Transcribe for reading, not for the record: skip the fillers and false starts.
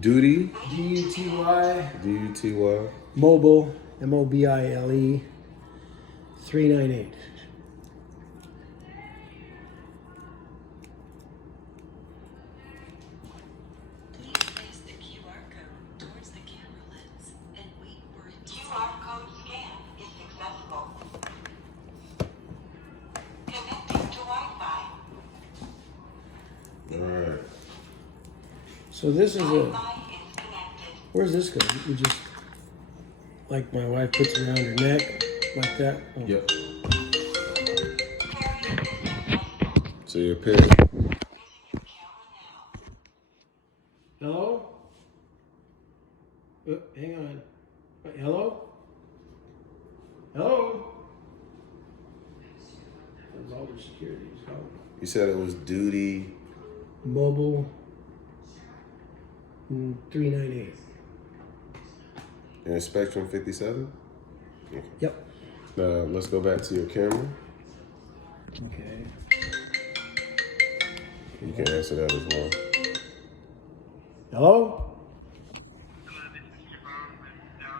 Duty. D-U-T-Y. D-U-T-Y. Mobile, M-O-B-I-L-E, 398. Please place the QR code towards the camera lens and wait for it to QR code scan is successful. Connecting to Wi-Fi. Alright. So this is a, Wi-Fi is connected. where's this go? You just, like my wife puts it around her neck, like that? Oh. Yep. Pairing is successful. So you're paired. Using your camera now. Hello? Hang on. Wait, hello? Hello? That was Alder Security. You said it was Duty. Mobile, 398. And Spectrum 57? Yep. Now, let's go back to your camera. Okay. You can answer that as well. Hello?